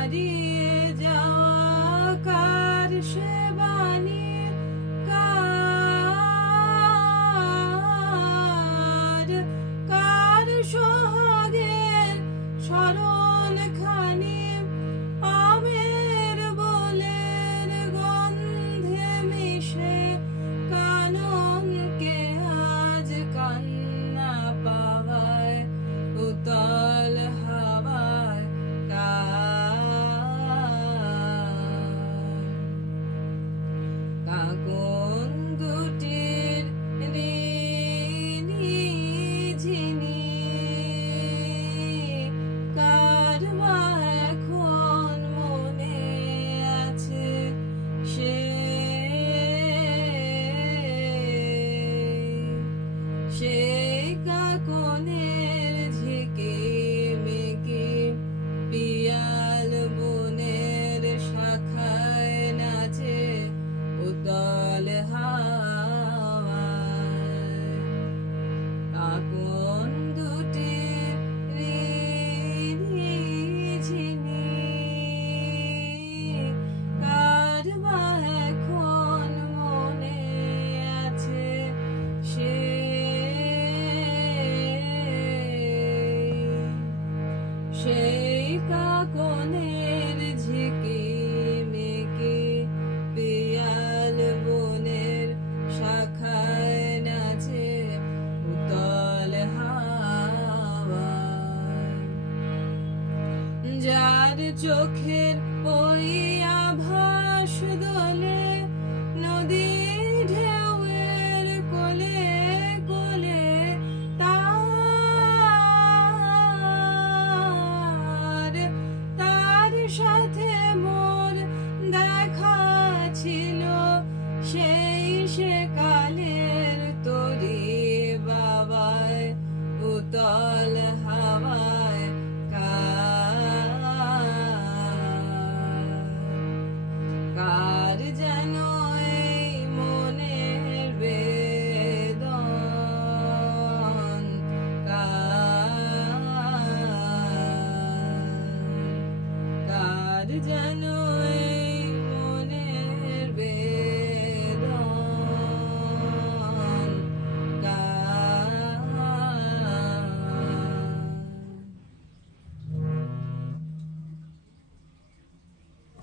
Maria de Alcântara. চোখের ওই আভাস দোলে i down.